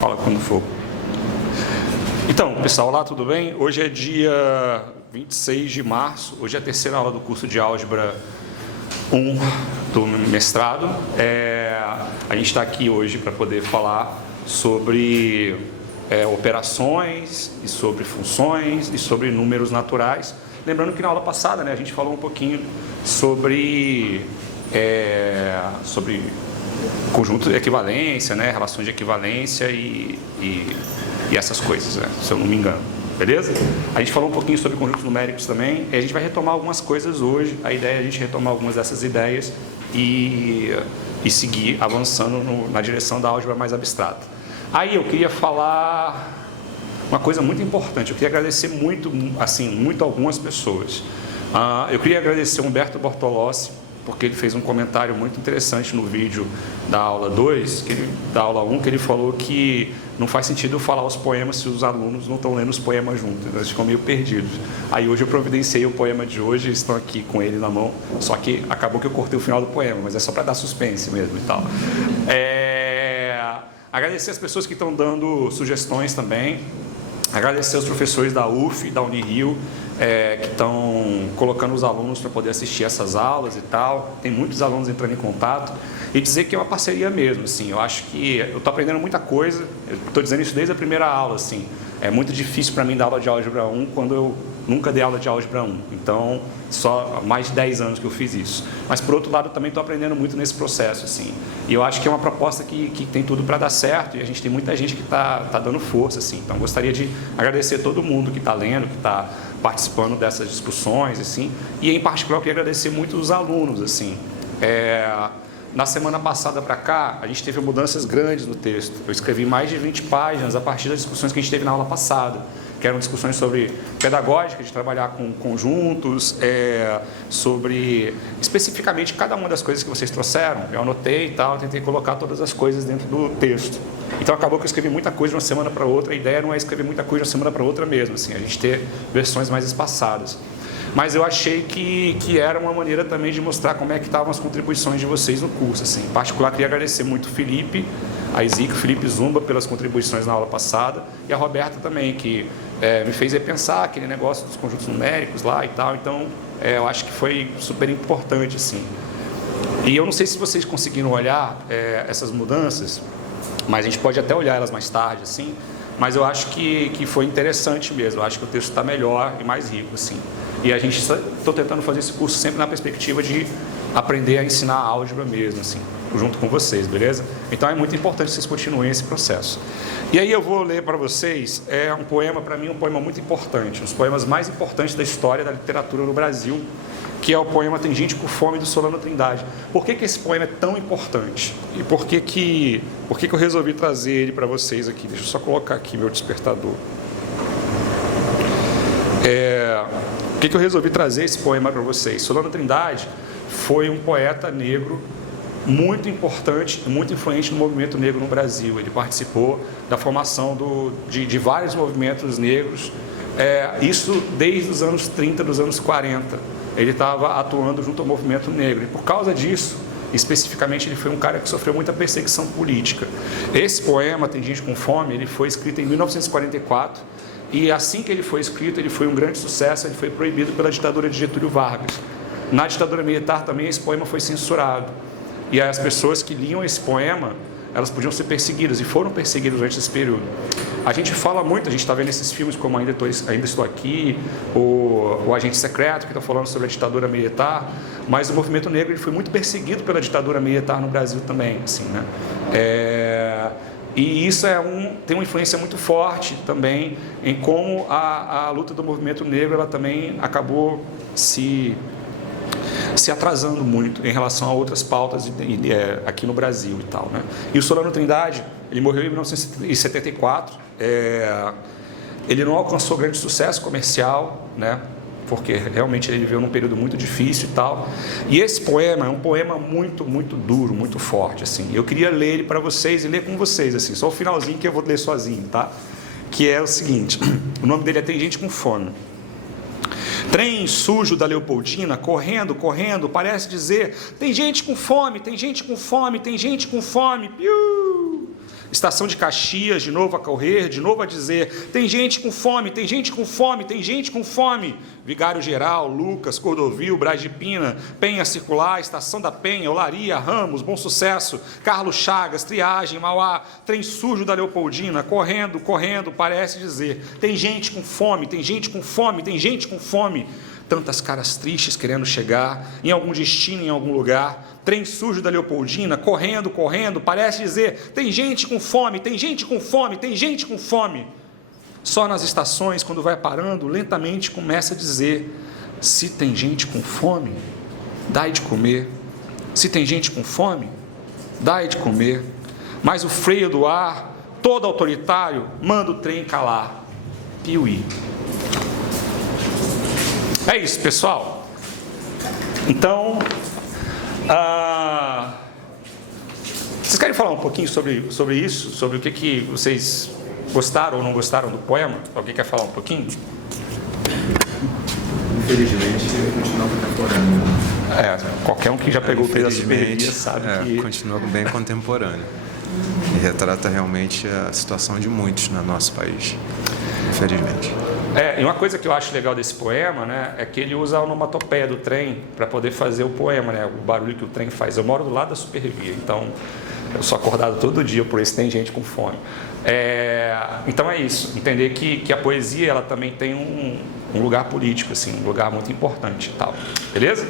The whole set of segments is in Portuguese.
Fala quando for. Então, pessoal, olá, tudo bem? Hoje é dia 26 de março, hoje é a terceira aula do curso de Álgebra 1 do mestrado. A gente está aqui hoje para poder falar sobre operações, e sobre funções, e sobre números naturais. Lembrando que na aula passada, a gente falou um pouquinho sobre conjunto de equivalência, relações de equivalência e essas coisas, se eu não me engano, beleza? A gente falou um pouquinho sobre conjuntos numéricos também, e a gente vai retomar algumas coisas hoje. A ideia é a gente retomar algumas dessas ideias e seguir avançando na direção da álgebra mais abstrata. Aí eu queria falar uma coisa muito importante. Eu queria agradecer muito algumas pessoas. Eu queria agradecer o Humberto Bortolossi, porque ele fez um comentário muito interessante no vídeo da aula 2, da aula 1, que ele falou que não faz sentido eu falar os poemas se os alunos não estão lendo os poemas juntos, então eles ficam meio perdidos. Aí hoje eu providenciei o poema de hoje, estão aqui com ele na mão, só que acabou que eu cortei o final do poema, mas é só para dar suspense mesmo e tal. Agradecer as pessoas que estão dando sugestões também, agradecer os professores da UF, da Unirio, que estão colocando os alunos para poder assistir essas aulas e tal. Tem muitos alunos entrando em contato. E dizer que é uma parceria mesmo, eu acho que eu estou aprendendo muita coisa. Eu estou dizendo isso desde a primeira aula, É muito difícil para mim dar aula de álgebra 1 quando eu nunca dei aula de álgebra 1. Então, só há mais de 10 anos que eu fiz isso. Mas, por outro lado, eu também estou aprendendo muito nesse processo, E eu acho que é uma proposta que tem tudo para dar certo, e a gente tem muita gente que está dando força, Então, gostaria de agradecer todo mundo que está lendo, que está participando dessas discussões, E, em particular, eu queria agradecer muito os alunos, Na semana passada para cá, a gente teve mudanças grandes no texto. Eu escrevi mais de 20 páginas a partir das discussões que a gente teve na aula passada, que eram discussões sobre pedagógica, de trabalhar com conjuntos, sobre especificamente cada uma das coisas que vocês trouxeram. Eu anotei e tal, tentei colocar todas as coisas dentro do texto. Então acabou que eu escrevi muita coisa de uma semana para outra. A ideia não é escrever muita coisa de uma semana para outra mesmo, a gente ter versões mais espaçadas. Mas eu achei que era uma maneira também de mostrar como é que estavam as contribuições de vocês no curso, Em particular, queria agradecer muito o Felipe, a Isica, o Felipe Zumba, pelas contribuições na aula passada, e a Roberta também, que me fez repensar aquele negócio dos conjuntos numéricos lá e tal. Então, eu acho que foi super importante, E eu não sei se vocês conseguiram olhar essas mudanças, mas a gente pode até olhar elas mais tarde, Mas eu acho que foi interessante mesmo. Eu acho que o texto está melhor e mais rico, E a gente estou tentando fazer esse curso sempre na perspectiva de aprender a ensinar álgebra mesmo, junto com vocês, beleza? Então é muito importante que vocês continuem esse processo. E aí eu vou ler para vocês um poema, para mim, um poema muito importante, um dos poemas mais importantes da história da literatura no Brasil, que é o poema Tem Gente com Fome, do Solano Trindade. Por que esse poema é tão importante? E por que eu resolvi trazer ele para vocês aqui? Deixa eu só colocar aqui meu despertador. Por que eu resolvi trazer esse poema para vocês? Solano Trindade foi um poeta negro muito importante, muito influente no movimento negro no Brasil. Ele participou da formação de vários movimentos negros, isso desde os anos 30, dos anos 40. Ele estava atuando junto ao movimento negro, e por causa disso, especificamente, ele foi um cara que sofreu muita perseguição política. Esse poema, Tem Gente com Fome, ele foi escrito em 1944, e assim que ele foi escrito, ele foi um grande sucesso. Ele foi proibido pela ditadura de Getúlio Vargas. Na ditadura militar também esse poema foi censurado, e as pessoas que liam esse poema, elas podiam ser perseguidas, e foram perseguidas durante esse período. A gente fala muito, a gente está vendo esses filmes como Ainda Estou Aqui, o Agente Secreto, que está falando sobre a ditadura militar, mas o movimento negro ele foi muito perseguido pela ditadura militar no Brasil também, E isso tem uma influência muito forte também em como a luta do movimento negro ela também acabou se atrasando muito em relação a outras pautas aqui no Brasil e tal, E o Solano Trindade, ele morreu em 1974, ele não alcançou grande sucesso comercial, Porque realmente ele viveu num período muito difícil e tal. E esse poema é um poema muito, muito duro, muito forte, Eu queria ler ele para vocês e ler com vocês, só o finalzinho que eu vou ler sozinho, tá? Que é o seguinte, o nome dele é Tem Gente com Fome. Trem sujo da Leopoldina, correndo, correndo, parece dizer: tem gente com fome, tem gente com fome, tem gente com fome. Piu! Estação de Caxias, de novo a correr, de novo a dizer, tem gente com fome, tem gente com fome, tem gente com fome. Vigário Geral, Lucas, Cordovil, Braz de Pina, Penha Circular, Estação da Penha, Olaria, Ramos, Bom Sucesso, Carlos Chagas, Triagem, Mauá, Trem Sujo da Leopoldina, correndo, correndo, parece dizer, tem gente com fome, tem gente com fome, tem gente com fome. Tantas caras tristes querendo chegar em algum destino, em algum lugar. Trem sujo da Leopoldina, correndo, correndo, parece dizer, tem gente com fome, tem gente com fome, tem gente com fome. Só nas estações, quando vai parando, lentamente começa a dizer, se tem gente com fome, dai de comer. Se tem gente com fome, dai de comer. Mas o freio do ar, todo autoritário, manda o trem calar. Piuí. É isso, pessoal. Então, vocês querem falar um pouquinho sobre isso? Sobre o que vocês gostaram ou não gostaram do poema? Alguém quer falar um pouquinho? Infelizmente, continua contemporâneo. Qualquer um que já pegou o peso da superia sabe que... continua bem contemporâneo. E retrata realmente a situação de muitos no nosso país, infelizmente. E uma coisa que eu acho legal desse poema, né, é que ele usa a onomatopeia do trem para poder fazer o poema, né, o barulho que o trem faz. Eu moro do lado da Supervia, então eu sou acordado todo dia por isso, tem gente com fome. Então é isso, entender que a poesia ela também tem um lugar político, assim, um lugar muito importante e tal, beleza?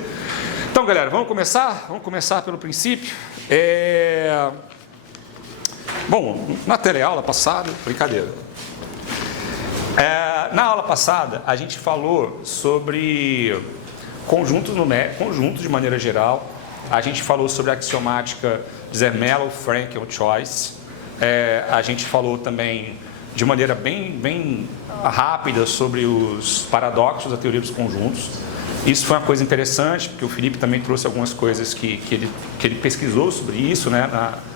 Então, galera, vamos começar? Vamos começar pelo princípio. Bom, na teleaula passada, brincadeira. Na aula passada, a gente falou sobre conjuntos de maneira geral. A gente falou sobre a axiomática de Zermelo, Frankel, Choice. A gente falou também de maneira bem rápida sobre os paradoxos da teoria dos conjuntos. Isso foi uma coisa interessante, porque o Felipe também trouxe algumas coisas que ele pesquisou sobre isso, né,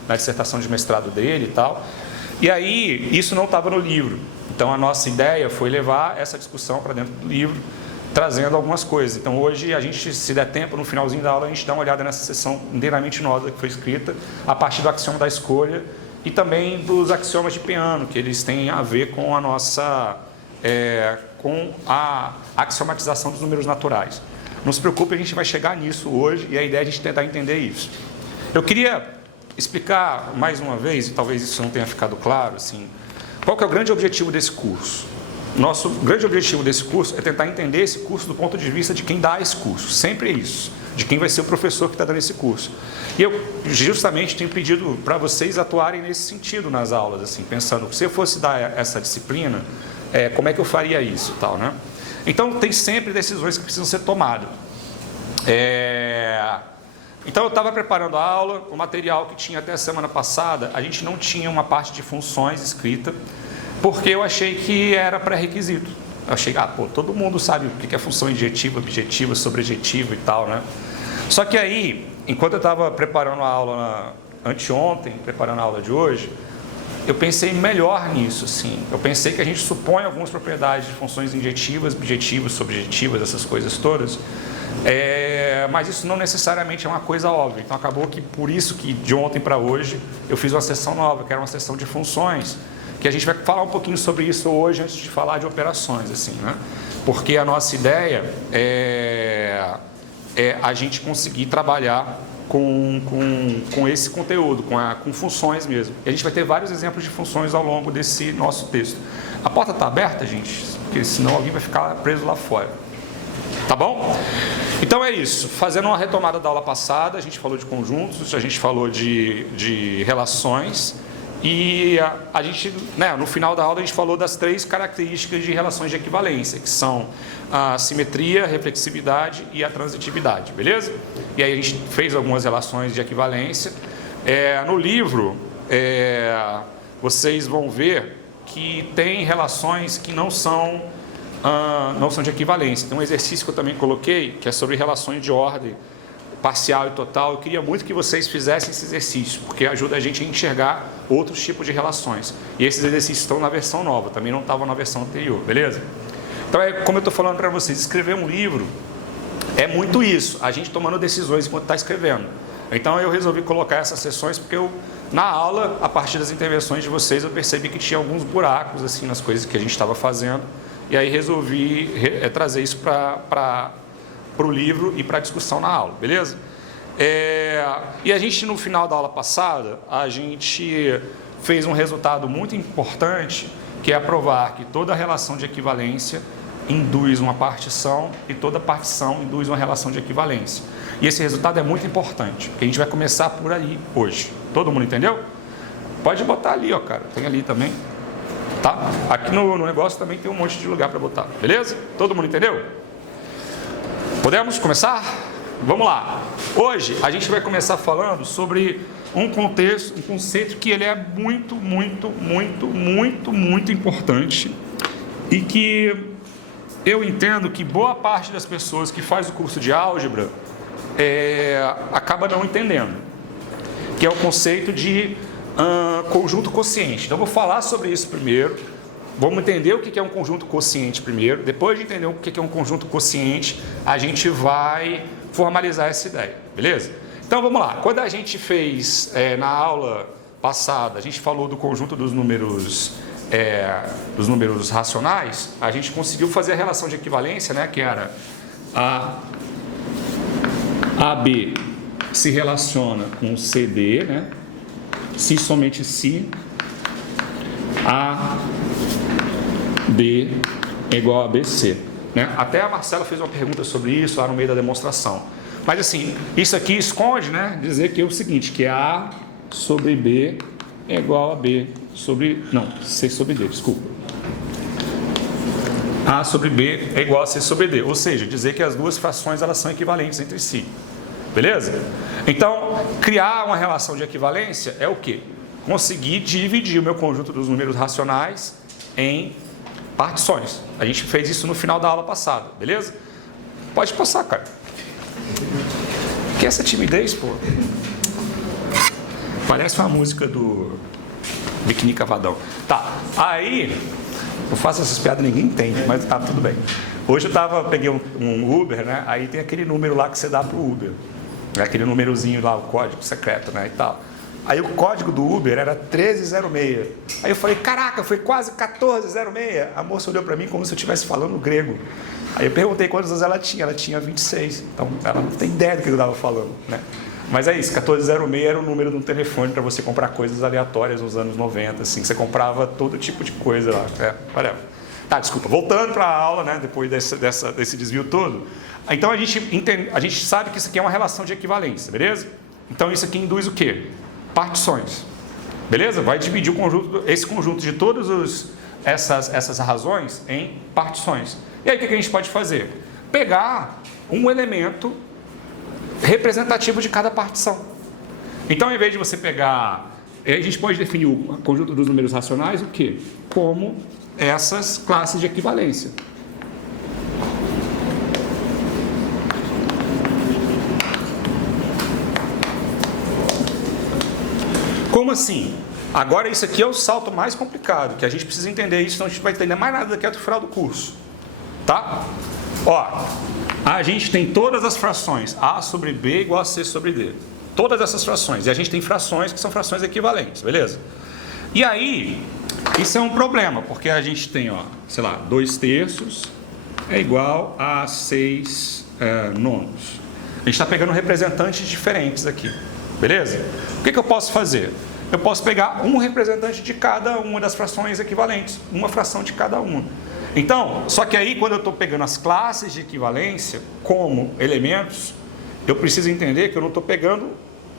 na dissertação de mestrado dele e tal. E aí, isso não estava no livro. Então, a nossa ideia foi levar essa discussão para dentro do livro, trazendo algumas coisas. Então, hoje, a gente, se der tempo, no finalzinho da aula, a gente dá uma olhada nessa sessão inteiramente nova que foi escrita a partir do axioma da escolha e também dos axiomas de Peano, que eles têm a ver com a nossa... com a axiomatização dos números naturais. Não se preocupe, a gente vai chegar nisso hoje e a ideia é a gente tentar entender isso. Eu queria explicar mais uma vez, e talvez isso não tenha ficado claro, assim, qual que é o grande objetivo desse curso. Nosso grande objetivo desse curso é tentar entender esse curso do ponto de vista de quem dá esse curso, sempre é isso, de quem vai ser o professor que está dando esse curso. E eu justamente tenho pedido para vocês atuarem nesse sentido nas aulas, assim, pensando, se eu fosse dar essa disciplina, como é que eu faria isso, tal, né? Então, tem sempre decisões que precisam ser tomadas. Então, eu estava preparando a aula, o material que tinha até a semana passada, a gente não tinha uma parte de funções escrita, porque eu achei que era pré-requisito. Eu achei, todo mundo sabe o que é função injetiva, objetiva, sobrejetiva e tal, né? Só que aí, enquanto eu estava preparando a aula anteontem, preparando a aula de hoje, eu pensei melhor nisso, assim. Eu pensei que a gente supõe algumas propriedades de funções injetivas, objetivas, sobrejetivas, essas coisas todas, mas isso não necessariamente é uma coisa óbvia. Então, acabou que, por isso que de ontem para hoje, eu fiz uma sessão nova, que era uma sessão de funções, que a gente vai falar um pouquinho sobre isso hoje, antes de falar de operações, assim, né? Porque a nossa ideia é a gente conseguir trabalhar com esse conteúdo, com funções mesmo. E a gente vai ter vários exemplos de funções ao longo desse nosso texto. A porta está aberta, gente? Porque senão alguém vai ficar preso lá fora. Tá bom? Então é isso. Fazendo uma retomada da aula passada, a gente falou de conjuntos, a gente falou de relações e a gente, né, no final da aula a gente falou das 3 características de relações de equivalência, que são a simetria, a reflexividade e a transitividade, beleza? E aí a gente fez algumas relações de equivalência. No livro, vocês vão ver que tem relações que não são de equivalência. Tem um exercício que eu também coloquei, que é sobre relações de ordem parcial e total. Eu queria muito que vocês fizessem esse exercício, porque ajuda a gente a enxergar outros tipos de relações. E esses exercícios estão na versão nova, também não estavam na versão anterior, beleza? Então, como eu estou falando para vocês, escrever um livro é muito isso, a gente tomando decisões enquanto está escrevendo. Então eu resolvi colocar essas sessões porque na aula, a partir das intervenções de vocês, eu percebi que tinha alguns buracos assim nas coisas que a gente estava fazendo, e aí resolvi trazer isso para o livro e para a discussão na aula, beleza? E a gente, no final da aula passada, a gente fez um resultado muito importante, que é provar que toda relação de equivalência induz uma partição e toda partição induz uma relação de equivalência. E esse resultado é muito importante, porque a gente vai começar por aí hoje. Todo mundo entendeu? Pode botar ali, ó, cara. Tem ali também. Tá? Aqui no negócio também tem um monte de lugar para botar. Beleza? Todo mundo entendeu? Podemos começar? Vamos lá. Hoje a gente vai começar falando sobre um contexto, um conceito que ele é muito importante e que eu entendo que boa parte das pessoas que faz o curso de álgebra acaba não entendendo, que é o conceito de conjunto quociente. Então, eu vou falar sobre isso primeiro. Vamos entender o que é um conjunto quociente primeiro. Depois de entender o que é um conjunto quociente, a gente vai formalizar essa ideia, beleza? Então, vamos lá. Quando a gente fez, na aula passada, a gente falou do conjunto dos números racionais, a gente conseguiu fazer a relação de equivalência, né, que era AB se relaciona com CD, né? Se somente se AB é igual a BC, né? Até a Marcela fez uma pergunta sobre isso lá no meio da demonstração. Mas assim, isso aqui esconde, né? Dizer que é o seguinte, que A sobre B é igual a B sobre... Não, C sobre D, desculpa. A sobre B é igual a C sobre D. Ou seja, dizer que as duas frações elas são equivalentes entre si. Beleza? Então, criar uma relação de equivalência é o quê? Conseguir dividir o meu conjunto dos números racionais em partições. A gente fez isso no final da aula passada, beleza? Pode passar, cara. Que essa timidez, pô? Parece uma música do Biquíni Cavadão. Tá, aí eu faço essas piadas, ninguém entende, mas tá tudo bem. Hoje eu peguei um Uber, né? Aí tem aquele número lá que você dá pro Uber. Aquele númerozinho lá, o código secreto, né, e tal. Aí o código do Uber era 1306. Aí eu falei, caraca, foi quase 1406. A moça olhou para mim como se eu estivesse falando grego. Aí eu perguntei quantos anos ela tinha 26. Então ela não tem ideia do que eu estava falando, né? Mas é isso, 1406 era o número de um telefone para você comprar coisas aleatórias nos anos 90, assim, que você comprava todo tipo de coisa lá. Whatever. Tá, desculpa, voltando para a aula, né, depois desse desvio todo. Então a gente sabe que isso aqui é uma relação de equivalência, beleza? Então isso aqui induz o quê? Partições, beleza? Vai dividir esse conjunto de todas essas razões em partições. E aí o que a gente pode fazer? Pegar um elemento representativo de cada partição. Então, ao invés de você pegar... A gente pode definir o conjunto dos números racionais o quê? Como essas classes de equivalência. Como assim? Agora isso aqui é o salto mais complicado, que a gente precisa entender isso, senão a gente vai entender mais nada daqui até o final do curso. Tá? Ó, a gente tem todas as frações A sobre B igual a C sobre D. Todas essas frações. E a gente tem frações que são frações equivalentes, beleza? E aí, isso é um problema, porque a gente tem, ó, sei lá, 2/3 é igual a 6 nonos. A gente está pegando representantes diferentes aqui, beleza? O que eu posso fazer? Eu posso pegar um representante de cada uma das frações equivalentes, uma fração de cada uma. Então, só que aí quando eu estou pegando as classes de equivalência como elementos, eu preciso entender que eu não estou pegando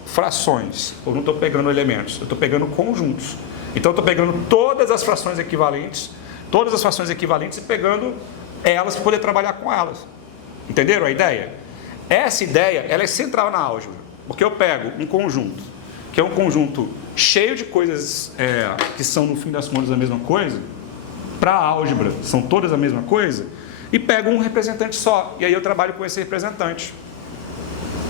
frações, ou não estou pegando elementos, eu estou pegando conjuntos. Então eu estou pegando todas as frações equivalentes e pegando elas para poder trabalhar com elas. Entenderam a ideia? Essa ideia, ela é central na álgebra, porque eu pego um conjunto, que é um conjunto cheio de coisas que são no fim das contas a mesma coisa, para a álgebra são todas a mesma coisa, e pego um representante só, e aí eu trabalho com esse representante.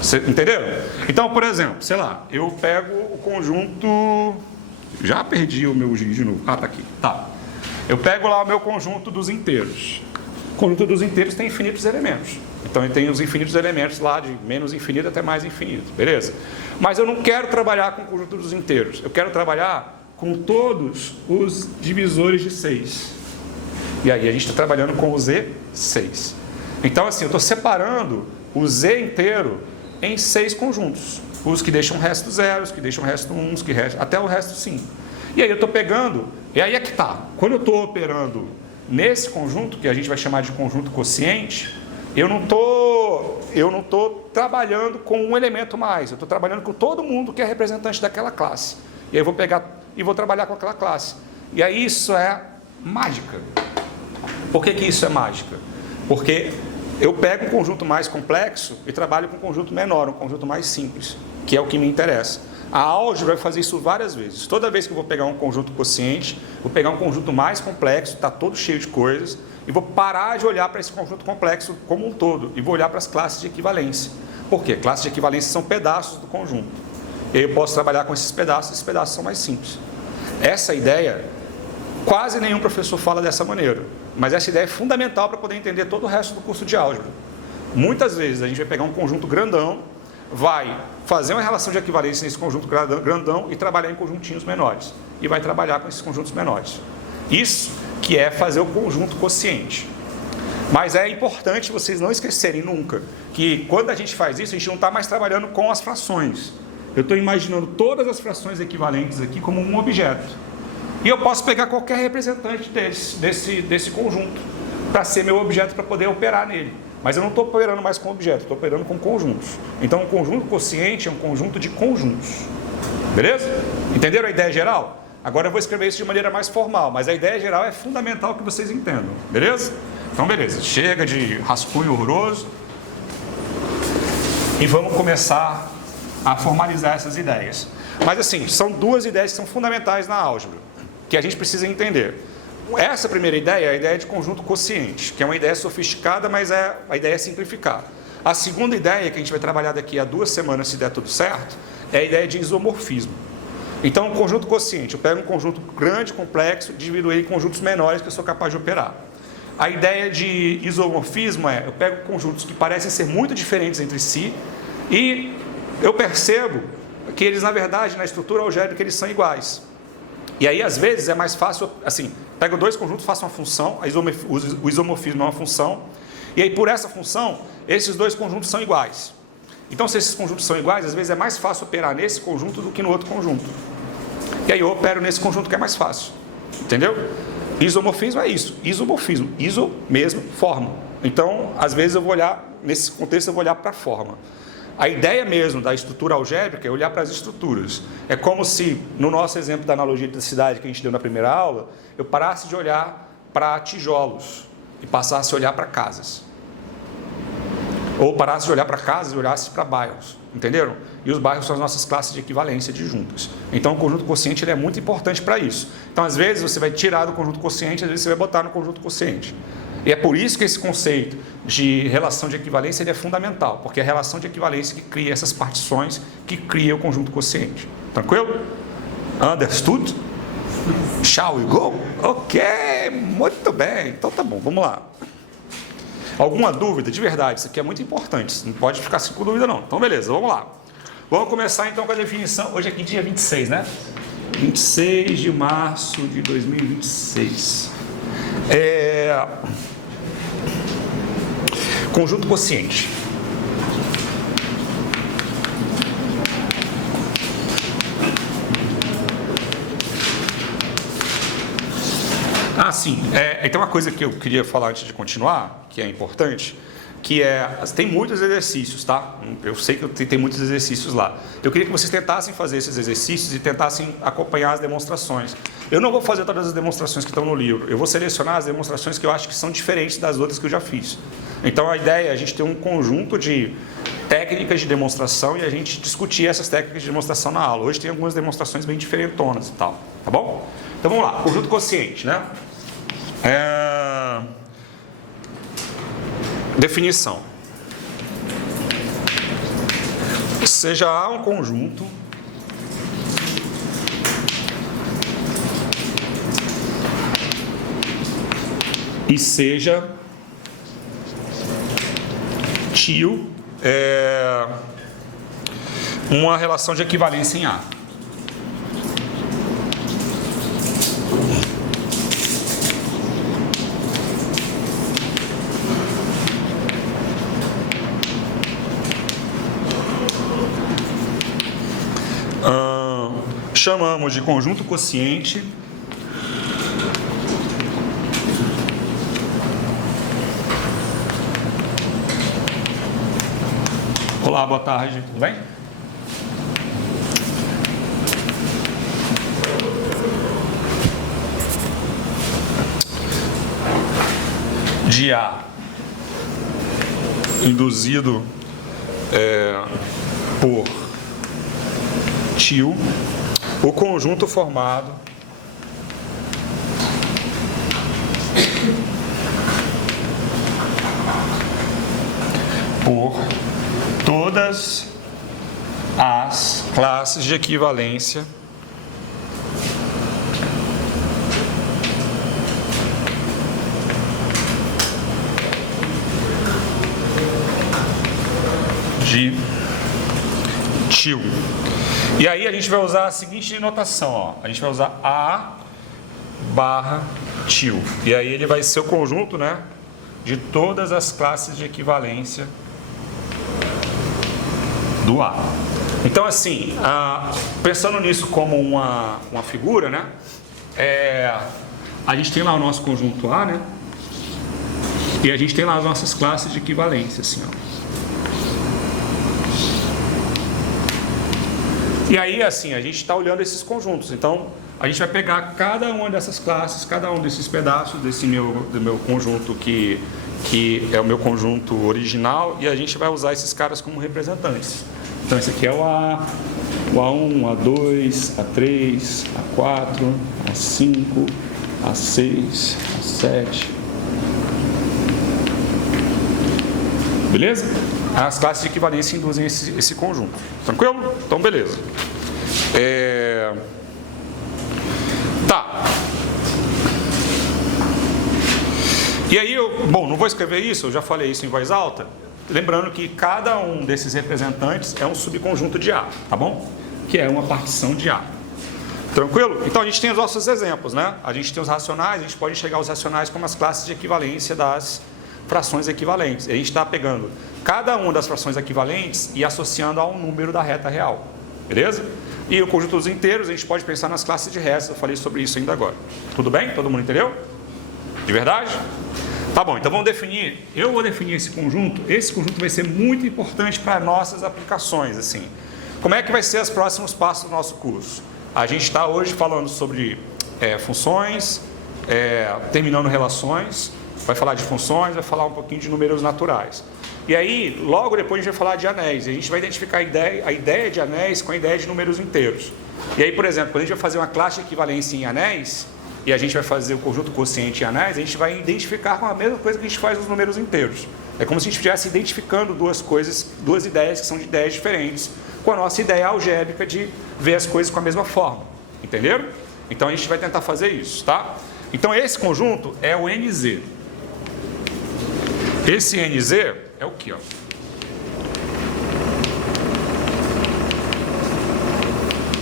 Você entendeu? Então, por exemplo, sei lá, eu pego o conjunto... Já perdi o meu giz de novo. Ah, tá aqui. Tá. Eu pego lá o meu conjunto dos inteiros. O conjunto dos inteiros tem infinitos elementos. Então ele tem os infinitos elementos lá, de menos infinito até mais infinito, beleza? Mas eu não quero trabalhar com o conjunto dos inteiros, eu quero trabalhar com todos os divisores de 6. E aí a gente está trabalhando com o Z6. Então assim, eu estou separando o Z inteiro em 6 conjuntos. Os que deixam o resto 0, os que deixam o resto 1, até o resto 5. E aí eu estou pegando, e aí é que está. Quando eu estou operando nesse conjunto, que a gente vai chamar de conjunto quociente, eu não estou trabalhando com um elemento mais, eu estou trabalhando com todo mundo que é representante daquela classe. E aí eu vou pegar e vou trabalhar com aquela classe. E aí isso é mágica. Por que isso é mágica? Porque eu pego um conjunto mais complexo e trabalho com um conjunto menor, um conjunto mais simples, que é o que me interessa. A álgebra vai fazer isso várias vezes. Toda vez que eu vou pegar um conjunto quociente, vou pegar um conjunto mais complexo, está todo cheio de coisas, e vou parar de olhar para esse conjunto complexo como um todo, e vou olhar para as classes de equivalência. Por quê? Classes de equivalência são pedaços do conjunto. E aí eu posso trabalhar com esses pedaços são mais simples. Essa ideia, quase nenhum professor fala dessa maneira, mas essa ideia é fundamental para poder entender todo o resto do curso de álgebra. Muitas vezes a gente vai pegar um conjunto grandão, vai fazer uma relação de equivalência nesse conjunto grandão e trabalhar em conjuntinhos menores. E vai trabalhar com esses conjuntos menores. Isso que é fazer o conjunto quociente. Mas é importante vocês não esquecerem nunca que quando a gente faz isso, a gente não está mais trabalhando com as frações. Eu estou imaginando todas as frações equivalentes aqui como um objeto. E eu posso pegar qualquer representante desse conjunto para ser meu objeto para poder operar nele. Mas eu não estou operando mais com objeto, estou operando com conjuntos. Então, um conjunto quociente é um conjunto de conjuntos. Beleza? Entenderam a ideia geral? Agora eu vou escrever isso de maneira mais formal, mas a ideia geral é fundamental que vocês entendam. Beleza? Então, beleza. Chega de rascunho horroroso. E vamos começar a formalizar essas ideias. Mas, assim, são duas ideias que são fundamentais na álgebra, que a gente precisa entender. Essa primeira ideia é a ideia de conjunto quociente, que é uma ideia sofisticada, mas a ideia é simplificar. A segunda ideia, que a gente vai trabalhar daqui a 2 semanas, se der tudo certo, é a ideia de isomorfismo. Então, o conjunto quociente, eu pego um conjunto grande, complexo, divido ele em conjuntos menores que eu sou capaz de operar. A ideia de isomorfismo é, eu pego conjuntos que parecem ser muito diferentes entre si e eu percebo que eles, na verdade, na estrutura algébrica, eles são iguais. E aí, às vezes, é mais fácil, assim, pego 2 conjuntos, faço uma função, o isomorfismo é uma função, e aí, por essa função, esses 2 conjuntos são iguais. Então, se esses conjuntos são iguais, às vezes é mais fácil operar nesse conjunto do que no outro conjunto. E aí eu opero nesse conjunto que é mais fácil. Entendeu? Isomorfismo é isso. Isomorfismo. Iso, mesmo, forma. Então, às vezes eu vou olhar, nesse contexto eu vou olhar para a forma. A ideia mesmo da estrutura algébrica é olhar para as estruturas. É como se, no nosso exemplo da analogia da cidade que a gente deu na primeira aula, eu parasse de olhar para tijolos e passasse a olhar para casas. Ou parasse de olhar para casas e olhasse para bairros. Entenderam? E os bairros são as nossas classes de equivalência de juntas. Então, o conjunto quociente ele é muito importante para isso. Então, às vezes, você vai tirar do conjunto quociente, às vezes você vai botar no conjunto quociente. E é por isso que esse conceito de relação de equivalência ele é fundamental, porque é a relação de equivalência que cria essas partições, que cria o conjunto quociente. Tranquilo? Understood? Shall we go? Ok, muito bem. Então tá bom, vamos lá. Alguma dúvida? De verdade, isso aqui é muito importante, não pode ficar com dúvida não. Então beleza, vamos lá. Vamos começar então com a definição, hoje é aqui dia 26, né? 26 de março de 2026. Conjunto quociente. Sim. Tem uma coisa que eu queria falar antes de continuar, que é importante, que tem muitos exercícios, tá? Eu sei que tem muitos exercícios lá. Eu queria que vocês tentassem fazer esses exercícios e tentassem acompanhar as demonstrações. Eu não vou fazer todas as demonstrações que estão no livro, eu vou selecionar as demonstrações que eu acho que são diferentes das outras que eu já fiz. Então a ideia é a gente ter um conjunto de técnicas de demonstração e a gente discutir essas técnicas de demonstração na aula. Hoje tem algumas demonstrações bem diferentonas e tal, tá bom? Então vamos lá, conjunto quociente, né? Definição. Seja A um conjunto e seja tio uma relação de equivalência em A. Chamamos de conjunto quociente Olá, boa tarde, tudo bem? De A induzido por tio, o conjunto formado por todas as classes de equivalência de tio. E aí a gente vai usar a seguinte notação, ó. A gente vai usar A barra tio. E aí ele vai ser o conjunto, né, de todas as classes de equivalência do A. Então, assim, pensando nisso como uma figura, né, a gente tem lá o nosso conjunto A, né, e a gente tem lá as nossas classes de equivalência, assim, ó. E aí, assim, a gente está olhando esses conjuntos. Então, a gente vai pegar cada uma dessas classes, cada um desses pedaços do meu conjunto que é o meu conjunto original, e a gente vai usar esses caras como representantes. Então, esse aqui é o A, o A1, o A2, A3, A4, A5, A6, A7. Beleza? As classes de equivalência induzem esse conjunto. Tranquilo? Então, beleza. Tá. E aí, bom, não vou escrever isso, eu já falei isso em voz alta. Lembrando que cada um desses representantes é um subconjunto de A, tá bom? Que é uma partição de A. Tranquilo? Então, a gente tem os nossos exemplos, né? A gente tem os racionais, a gente pode enxergar os racionais como as classes de equivalência das frações equivalentes. A gente está pegando cada uma das frações equivalentes e associando a um número da reta real. Beleza? E o conjunto dos inteiros, a gente pode pensar nas classes de restos. Eu falei sobre isso ainda agora. Tudo bem? Todo mundo entendeu? De verdade? Tá bom, então vamos definir. Eu vou definir esse conjunto. Esse conjunto vai ser muito importante para nossas aplicações, assim. Como é que vai ser os próximos passos do nosso curso? A gente está hoje falando sobre funções, terminando relações. Vai falar de funções, vai falar um pouquinho de números naturais. E aí, logo depois a gente vai falar de anéis. E a gente vai identificar a ideia de anéis com a ideia de números inteiros. E aí, por exemplo, quando a gente vai fazer uma classe de equivalência em anéis, e a gente vai fazer o conjunto quociente em anéis, a gente vai identificar com a mesma coisa que a gente faz nos números inteiros. É como se a gente estivesse identificando duas ideias que são de ideias diferentes, com a nossa ideia algébrica de ver as coisas com a mesma forma. Entenderam? Então a gente vai tentar fazer isso, tá? Então esse conjunto é o NZ. Esse NZ é o que, ó?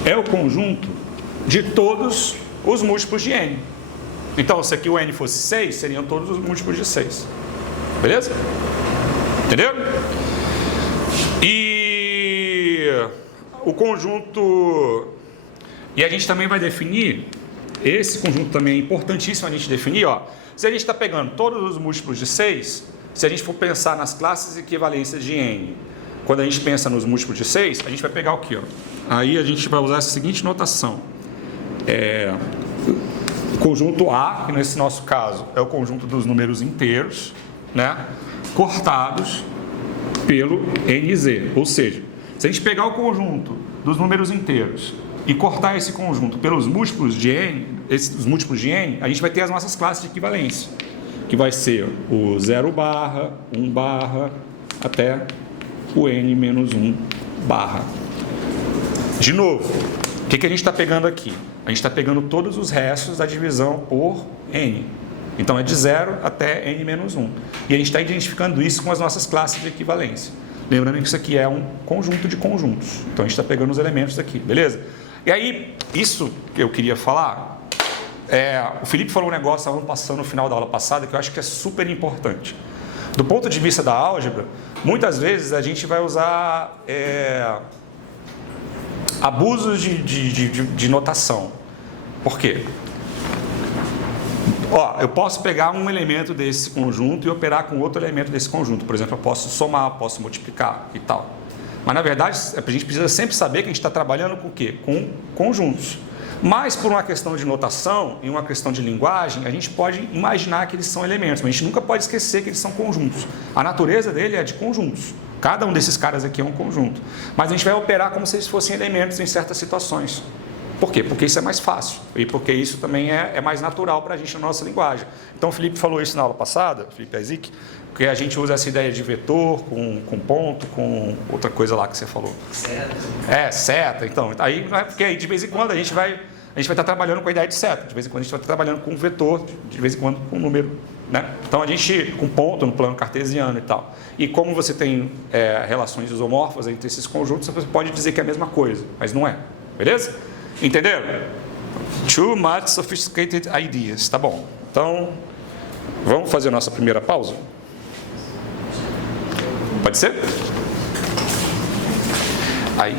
É o conjunto de todos os múltiplos de n. Então, se aqui o n fosse 6, seriam todos os múltiplos de 6. Beleza? Entendeu? E o conjunto... E a gente também vai definir, esse conjunto também é importantíssimo a gente definir, ó. Se a gente está pegando todos os múltiplos de 6, se a gente for pensar nas classes equivalências de n, quando a gente pensa nos múltiplos de 6, a gente vai pegar o quê, ó? Aí a gente vai usar a seguinte notação. O conjunto A, que nesse nosso caso é o conjunto dos números inteiros, né, cortados pelo NZ. Ou seja, se a gente pegar o conjunto dos números inteiros e cortar esse conjunto pelos múltiplos de n, os múltiplos de n, a gente vai ter as nossas classes de equivalência, que vai ser o 0 barra, 1 barra, até o n menos 1 barra. De novo, o que a gente está pegando aqui? A gente está pegando todos os restos da divisão por n. Então é de 0 até n-1. E a gente está identificando isso com as nossas classes de equivalência. Lembrando que isso aqui é um conjunto de conjuntos. Então a gente está pegando os elementos aqui, beleza? E aí, isso que eu queria falar, o Felipe falou um negócio, estava passando no final da aula passada, que eu acho que é super importante. Do ponto de vista da álgebra, muitas vezes a gente vai usar abusos de notação. Por quê? Eu posso pegar um elemento desse conjunto e operar com outro elemento desse conjunto. Por exemplo, eu posso somar, posso multiplicar e tal. Mas, na verdade, a gente precisa sempre saber que a gente está trabalhando com o quê? Com conjuntos. Mas, por uma questão de notação e uma questão de linguagem, a gente pode imaginar que eles são elementos, mas a gente nunca pode esquecer que eles são conjuntos. A natureza dele é de conjuntos. Cada um desses caras aqui é um conjunto. Mas a gente vai operar como se eles fossem elementos em certas situações. Por quê? Porque isso é mais fácil e porque isso também é mais natural para a gente na nossa linguagem. Então, o Felipe falou isso na aula passada, o Felipe Ezik, que a gente usa essa ideia de vetor com ponto, com outra coisa lá que você falou. Seta. Seta. Então, aí, porque aí de vez em quando a gente vai estar trabalhando com a ideia de seta, de vez em quando a gente vai estar trabalhando com vetor, de vez em quando com número, né? Então, a gente, com ponto no plano cartesiano e tal. E como você tem relações isomorfas entre esses conjuntos, você pode dizer que é a mesma coisa, mas não é. Beleza? Entenderam? Too much sophisticated ideas. Tá bom. Então, vamos fazer a nossa primeira pausa? Pode ser? Aí.